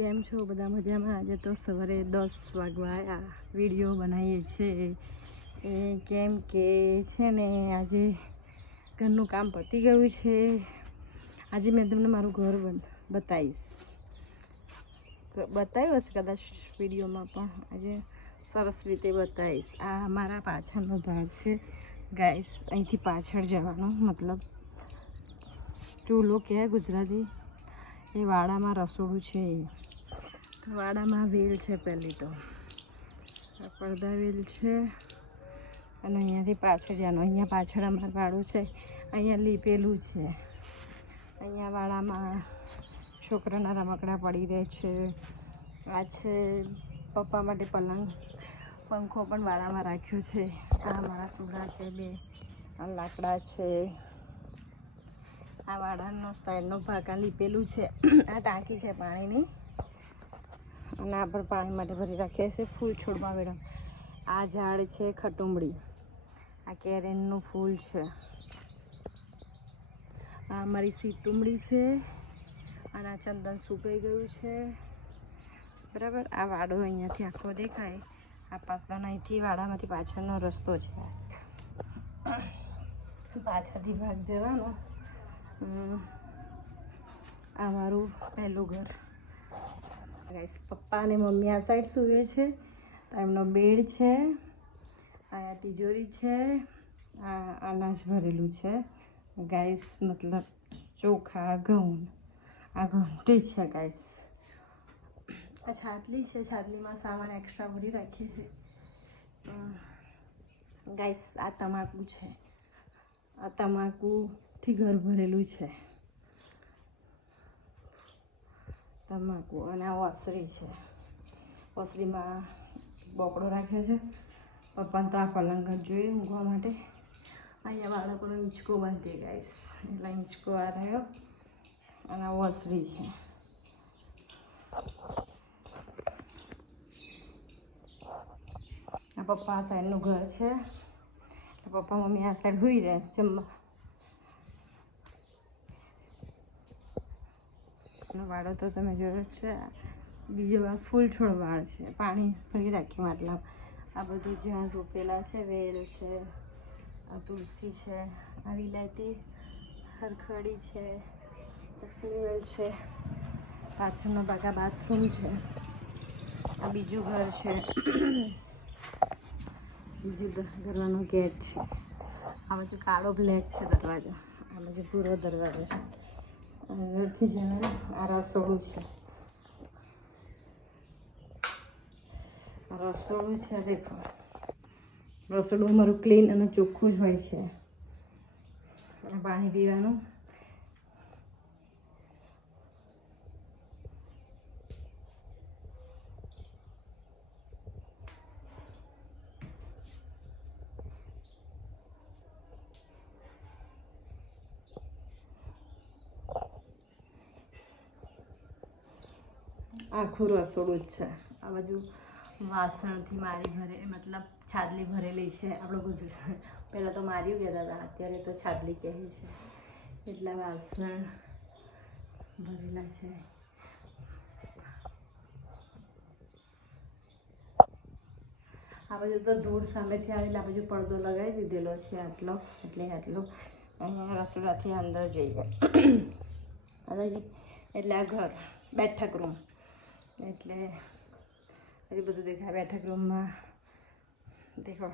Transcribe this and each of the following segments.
કેમ છો બધા મજામાં? આજે તો સવારે 10 વાગવા આવ્યા વિડીયો બનાવીએ છીએ કેમ કે છે ને આજે ઘરનું કામ પતી ગયું છે. આજે મેં તમને મારું ઘર બતાવ્યું હશે કદાચ વિડીયોમાં, પણ આજે સરસ રીતે બતાવીશ. આ મારા પાછળનો ભાગ છે ગાઈસ. અહીંથી પાછળ જવાનું મતલબ ચૂલો કહેવાય ગુજરાતી. એ વાડામાં રસોડું છે. વાડામાં વેલ છે. પહેલી તો આ પડદા વેલ છે અને અહીંયાથી પાછળ જવાનું. અહીંયા પાછળ અમારું વાડું છે. અહીંયા લીપેલું છે. અહીંયા વાડામાં છોકરાના રમકડા પડી રહે છે. આ છે પપ્પા માટે પલંગ, પંખો પણ વાડામાં રાખ્યો છે. આ મારા ચૂલા છે, 2 લાકડા છે. આ વાડાનો સાઈડનો ભાગ આ લીપેલું છે. આ ટાંકી છે પાણીની અને આ પર પાણી માટે ભરી રાખીએ છીએ. ફૂલ છોડવા મેડમ આ ઝાડ છે ખટુંબડી, આ કેરેનનું ફૂલ છે. આ મારી સીતુંબડી છે અને આ ચંદન સુકાઈ ગયું છે બરાબર. આ વાડો અહીંયાથી આખો દેખાય. આ પાછળનો અહીંથી વાડામાંથી પાછળનો રસ્તો છે. પાછળથી ભાગ જવાનો. આ મારું પહેલું ઘર. પપ્પા અને મમ્મી આ સાઈડ સૂવે છે. એમનો બેડ છે. આ તિજોરી છે. આ અનાજ ભરેલું છે ગાઈસ, મતલબ ચોખા, ઘઉં. આ ઘંટી છે ગાઈસ. આ છાતલી છે. છાતલીમાં સામાન એક્સ્ટ્રા ભરી રાખીએ છીએ ગાઈસ. આ તમાકુ છે. આ તમાકુથી ઘર ભરેલું છે. તમાકુ. અને આ ઓસરી છે. ઓસરીમાં બોકડો રાખ્યો છે. પપ્પાને તો આ પલંગ જ જોઈએ ઊંઘવા માટે. અહીંયા બાળકોનો હિંચકો બાંધીએ ગાઈસ, એટલે હિંચકો આ રહ્યો અને આ ઓસરી છે. આ પપ્પા આ સાઈડનું ઘર છે. પપ્પા મમ્મી આ સાઈડ સૂઈ રહે જમવા. વાડો તો તમે જોયો છે. બીજો વાર ફૂલ છોડ વાળ છે. પાણી ભરી રાખી માટલા. આ બધું જ્યાં રોપેલા છે. વેલ છે, આ તુલસી છે, આ વિલાયતી હરખડી છે, લક્ષ્મી વેલ છે. પાછળનો ભાગ આ બાથરૂમ છે. આ બીજું ઘર છે. બીજું દરવાનો ગેટ છે. આ બાજુ કાળો બ્લેક છે દરવાજો. આ બાજુ પૂરો દરવાજો છે. ઘરથી જણાવે આ રસોડું છે. રસોડું છે. દેખો, રસોડું અમારું ક્લીન અને ચોખ્ખું જ હોય છે. પાણી પીવાનું. આખું રસોડું જ છે. આ બાજુ વાસણથી મારી મતલબ છાદલી ભરેલી છે. આપણું ગુજરાત પહેલાં તો માર્યું કહેતા હતા, અત્યારે તો છાદલી કહે છે. એટલા વાસણ ભરેલા છે. આ બાજુ તો ધૂળ સામેથી આવેલી. આ બાજુ પડદો લગાવી દીધેલો છે આટલો, આટલો. અહીંયા રસોડાથી અંદર જઈએ એટલે આ ઘર, બેઠક રૂમ. એટલે હજી બધું દેખાય. બેઠક રૂમમાં દેખો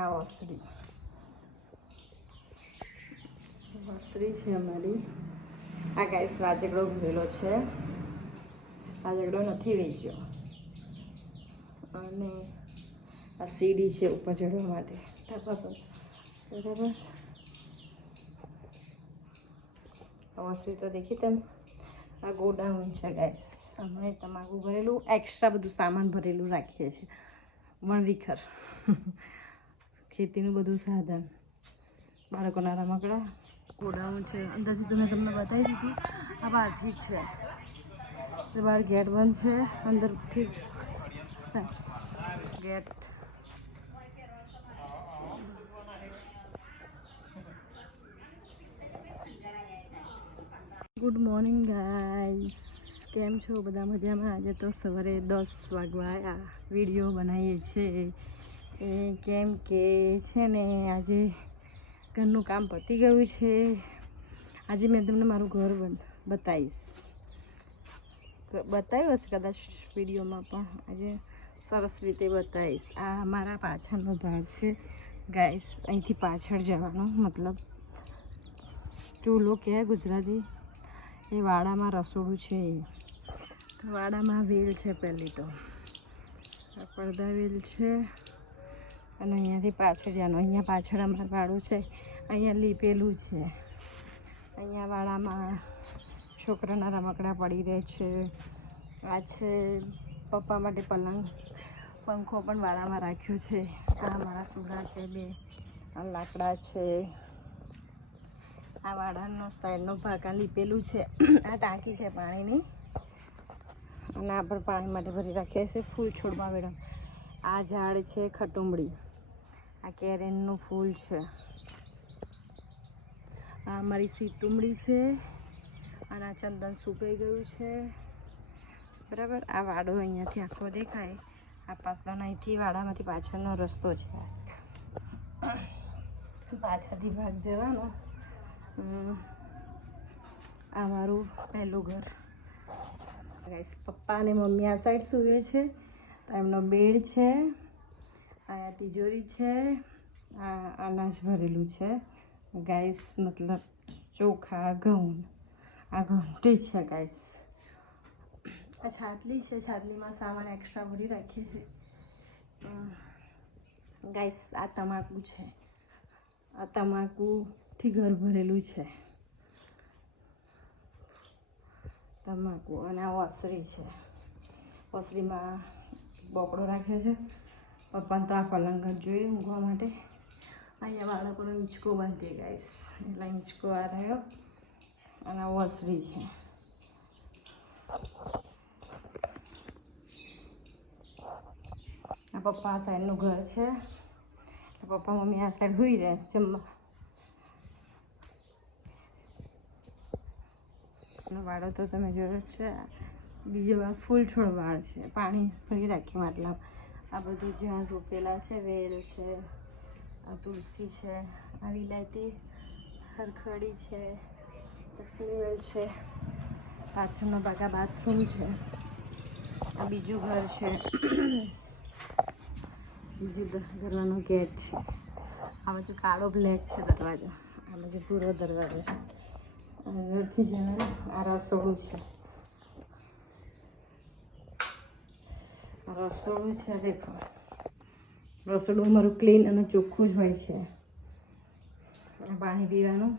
આ ઓસરી છે અમારી. આ ગાઈસ રાજગડો ભરેલો છે. રાજગડો નથી વેચ્યો. અને આ સીડી છે ઉપર ચડવા માટે ધાબા પર, બરાબર. ઓસરી તો દેખી તમે. આ ગોડાઉન છે ગાઈસ. અમે તમાકુ ભરેલું, એક્સ્ટ્રા બધું સામાન ભરેલું રાખીએ છીએ. વણવીખર ખેતીનું બધું સાધન, બાળકોના રમકડા, ગોડાઉન છે. અંદરથી તો મેં તમને બતાવી દીધું. આ બહારથી છે, બહાર ગેટ બંધ છે, અંદરથી ગેટ. ગુડ મોર્નિંગ ગાઈસ, કેમ છો બધા? મજામાં? આજે તો સવારે 10 વાગવા આવ્યા. વિડીયો બનાવીએ છીએ કેમ કે છે ને આજે ઘરનું કામ પતી ગયું છે. આજે મેં તમને મારું ઘર બતાવીશ, બતાવ્યું હશે કદાચ વિડીયોમાં, પણ આજે સરસ રીતે બતાવીશ. આ મારા પાછળનો ભાગ છે ગાઈસ. અહીંથી પાછળ જવાનું, મતલબ ચૂલો કે ગુજરાતી, એ વાડામાં રસોડું છે. વાડામાં વેલ છે. પહેલી તો આ પડદા વેલ છે, અને અહીંયાથી પાછળ જવાનું. અહીંયા પાછળ અમારું વાડું છે. અહીંયા લીપેલું છે. અહીંયા વાડામાં છોકરાના રમકડા પડી રહે છે. આ છે પપ્પા માટે પલંગ, પંખો પણ વાડામાં રાખ્યો છે. આ મારા ચૂલા છે, 2 લાકડા છે. આ વાડાનો સાઈડનો ભાગ આ લીપેલું છે. આ ટાંકી છે પાણીની, અને આ પણ પાણી માટે ભરી રાખીએ છીએ. ફૂલ છોડવા મેડમ, આ ઝાડ છે ખટુંબડી, આ કેરેનનું ફૂલ છે. આ મારી સીતુમડી છે, અને આ ચંદન સુકાઈ ગયું છે. બરાબર. આ વાડો અહીંયાથી આખો દેખાય. આ પાછળ અહીંથી વાડામાંથી પાછળનો રસ્તો છે. પાછળથી ભાગ જવાનો. આ મારું પહેલું ઘર. પપ્પા અને મમ્મી આ સાઈડ સૂવે છે. એમનો બેડ છે. આ તિજોરી છે. આ અનાજ ભરેલું છે ગાઈસ, મતલબ ચોખા, ઘઉં. આ ઘંટી છે ગાઈસ. આ છાતલી છે. છાતલીમાં સામાન એક્સ્ટ્રા ભરી રાખીએ છીએ ગાઈસ. આ તમાકુ છે. આ તમાકુથી ઘર ભરેલું છે, તમાકુ. અને આ ઓસરી છે. ઓસરીમાં બોકડો રાખ્યો છે. પપ્પાને તો આ પલંગ જ જોઈએ ઊંઘવા માટે. અહીંયા બાળકોનો હિંચકો બાંધીએ ગાઈસ, એટલે હિંચકો આ રહ્યો. અને આ ઓસરી છે. આ પપ્પા આ સાઈડનું ઘર છે. પપ્પા મમ્મી આ સાઈડ સુઈ રહે જમવા. વાડો તો તમે જોયો છે. બીજો ફૂલ છોડ વાળ છે. પાણી ભરી રાખીએ માટલા. આ બધું જ્યાં રોપેલા છે, વેલ છે, આ તુલસી છે, આ વિલાયતી હરખડી છે, લક્ષ્મી વેલ છે. પાછળનો ભાગ આ બાથરૂમ છે. આ બીજું ઘર છે. બીજું દરવાનો ગેટ છે. આ બાજુ કાળો બ્લેક છે દરવાજો, આ બાજુ પૂરો દરવાજો છે. અંદરથી જવાનું. આ રસોડું છે. રસોડું છે. દેખો, રસોડું અમારું ક્લીન અને ચોખ્ખું જ હોય છે. પાણી પીવાનું.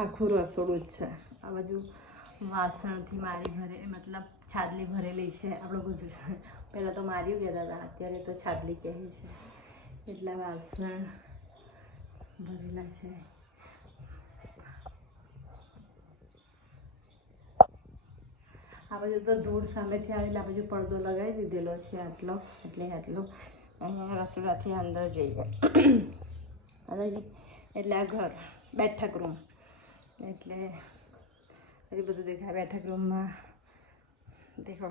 આખું રસોડું જ છે. આ બાજુ વાસણથી મારી મતલબ છાદલી ભરેલી છે. આપણું ગુજરાત પહેલાં તો માર્યું કહેતા હતા, અત્યારે તો છાદલી કહે છે. એટલા વાસણ ભરેલા છે. આ બાજુ તો ધૂળ સામેથી આવેલા. આ બાજુ પડદો લગાવી દીધેલો છે આટલો, આટલો. અહીંયા રસોડાથી અંદર જઈએ એટલે આ ઘર, બેઠક રૂમ. એટલે હજી બધું દેખાય. બેઠક રૂમમાં દેખો,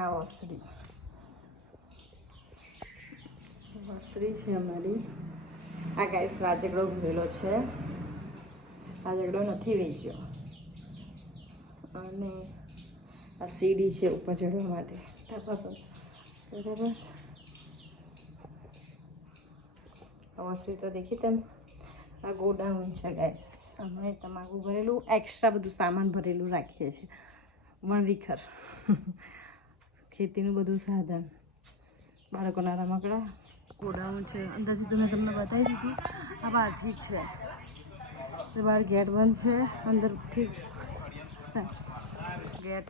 આ ઓસરી. વસરી છે અમારી. આ ગાઈસ રાજગડો ભરેલો છે. રાજગડો નથી વેચ્યો. અને આ સીડી છે ઉપર ચડવા માટે ધાબા પર. બરાબર. વસરી તો દેખી તમે. આ ગોડાઉન છે ગાઈસ. અમે તમાકુ ભરેલું એક્સ્ટ્રા બધું સામાન ભરેલું રાખીએ છીએ. વણવીખર ખેતીનું બધું સાધન, બાળકોના રમકડા. ગોડાઉન છે અંદરથી તો મેં તમને બતાવી દીધું. આ બહારથી છે. બહાર ગેટ બંધ છે, અંદરથી ગેટ